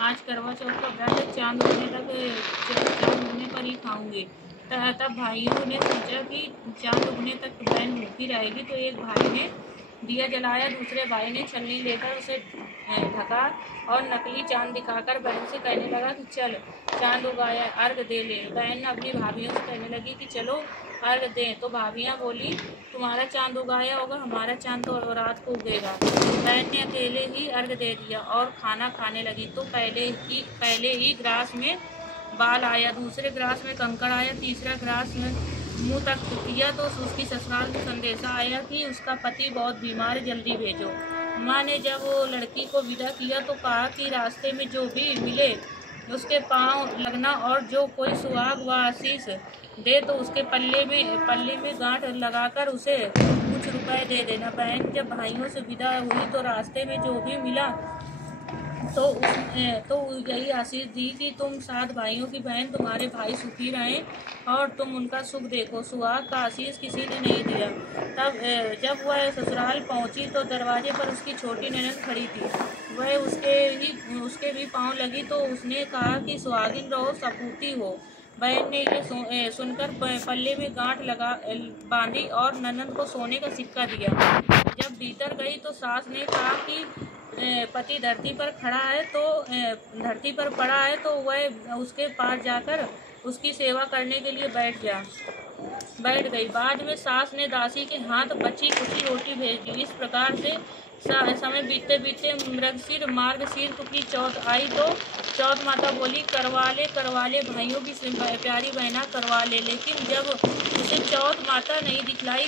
आज करवा चौथ का व्रत है, चाँद उगने पर ही खाऊंगी। तब भाइयों ने सोचा कि चाँद उगने तक बहन भूखी रहेगी, तो एक भाई ने दिया जलाया, दूसरे भाई ने छलनी लेकर उसे ढका और नकली चाँद दिखाकर बहन से कहने लगा कि चल चाँद उगाया, अर्घ दे ले। बहन अपनी भाभियों से कहने लगी कि चलो अर्घ दें। तो भाभियाँ बोली, तुम्हारा चाँद उगाया होगा, हमारा चाँद तो रात को उगेगा। बहन ने अकेले ही अर्घ दे दिया और खाना खाने लगी। तो पहले ही ग्रास में बाल आया, दूसरे ग्रास में कंकड़ आया, तीसरा ग्रास में मुंह तक किया तो उसकी ससुराल से संदेशा आया कि उसका पति बहुत बीमार है, जल्दी भेजो। माँ ने जब वो लड़की को विदा किया तो कहा कि रास्ते में जो भी मिले उसके पांव लगना और जो कोई सुहाग व आशीष दे तो उसके पल्ले में गांठ लगाकर उसे कुछ रुपए दे देना। बहन जब भाइयों से विदा हुई तो रास्ते में जो भी मिला तो यही आशीष दी कि तुम 7 भाइयों की बहन, तुम्हारे भाई सुखी रहें और तुम उनका सुख देखो। सुहाग का आशीष किसी ने नहीं दिया। तब जब वह ससुराल पहुंची तो दरवाजे पर उसकी छोटी ननद खड़ी थी। वह उसके भी पांव लगी तो उसने कहा कि सुहागिन रहो, सपूती हो। बहन ने ये सुनकर पल्ले में गांठ बांधी और ननद को सोने का सिक्का दिया। जब भीतर गई तो सास ने कहा कि पति धरती पर पड़ा है तो वह उसके पास जाकर उसकी सेवा करने के लिए बैठ गई। बाद में सास ने दासी के हाथ बची कुची रोटी भेज दी। इस प्रकार से समय बीतते बीतते मार्गशीर की चौथ आई तो चौथ माता बोली, करवा ले भाइयों की प्यारी बहना करवा ले। लेकिन जब उसे चौथ माता नहीं दिखलाई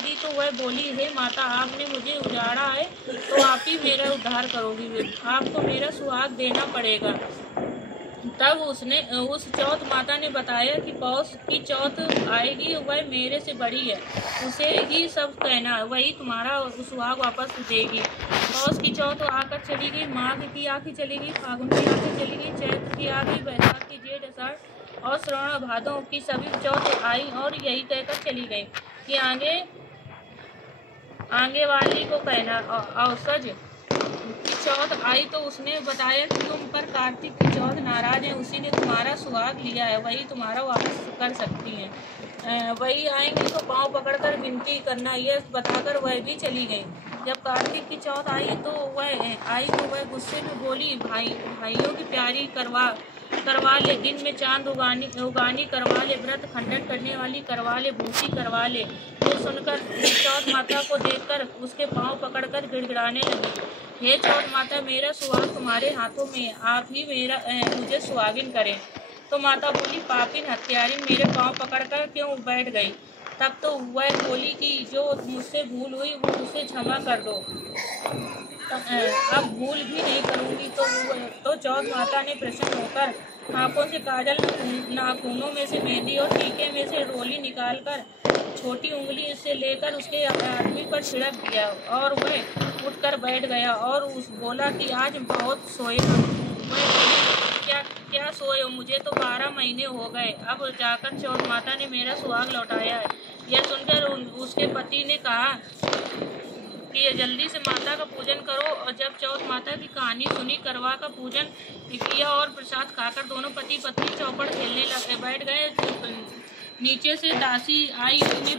दी तो वह बोली, हे माता, आपने मुझे उजाड़ा है तो आप ही मेरा उद्धार करोगी, आपको मेरा सुहाग देना पड़ेगा। तब उस चौथ माता ने बताया कि पौष की चौथ आएगी, वह मेरे से बड़ी है, उसे ही सब कहना, वही तुम्हारा सुहाग वापस देगी। पौष की चौथ आकर चली गई, माघ की आके चली गई, फागुन की आके चली गई, चैत्र की आ गई, बैसाखी, जेठ, आषाढ़ और श्रावण भादों की सभी चौथ आई और यही कहकर चली गई कि आगे वाली को कहना। औसज की चौथ आई तो उसने बताया कि तुम पर कार्तिक की चौथ नाराज है, उसी ने तुम्हारा सुहाग लिया है, वही तुम्हारा वापस कर सकती हैं। वही आएंगी तो पांव पकड़कर विनती करना, यह बताकर वह भी चली गई। जब कार्तिक की चौथ आई तो वह गुस्से में बोली, भाइयों की प्यारी करवा ले, दिन में चांद उगानी करवा ले, व्रत खंडन करने वाली करवा ले, भूखी करवा ले। तो सुनकर चौथ माता को देखकर उसके पांव पकड़कर गिड़गिड़ाने लगी, हे चौथ माता, मेरा सुहाग तुम्हारे हाथों में, आप ही मुझे सुहागिन करें। तो माता बोली, पापिन हत्यारिन, मेरे पांव पकड़कर क्यों बैठ गई? तब तो वह बोली कि जो मुझसे भूल हुई वो उसे क्षमा कर दो, अब भूल भी नहीं करूँगी। तो चौथ माता ने प्रसन्न होकर आंखों से काजल, नाखूनों में से मेहंदी और टीके में से रोली निकालकर छोटी उंगली से लेकर उसके आदमी पर छिड़क दिया और वह उठकर बैठ गया और बोला कि आज बहुत सोए। वह क्या सोए हो, मुझे तो 12 महीने हो गए, अब जाकर चौथ माता ने मेरा सुहाग लौटाया है। यह सुनकर उसके पति ने कहा कि जल्दी से माता का पूजन करो। और जब चौथ माता की कहानी सुनी, करवा का पूजन किया और प्रसाद खाकर दोनों पति पत्नी चौपड़ खेलने बैठ गए। नीचे से दासी आई, उसने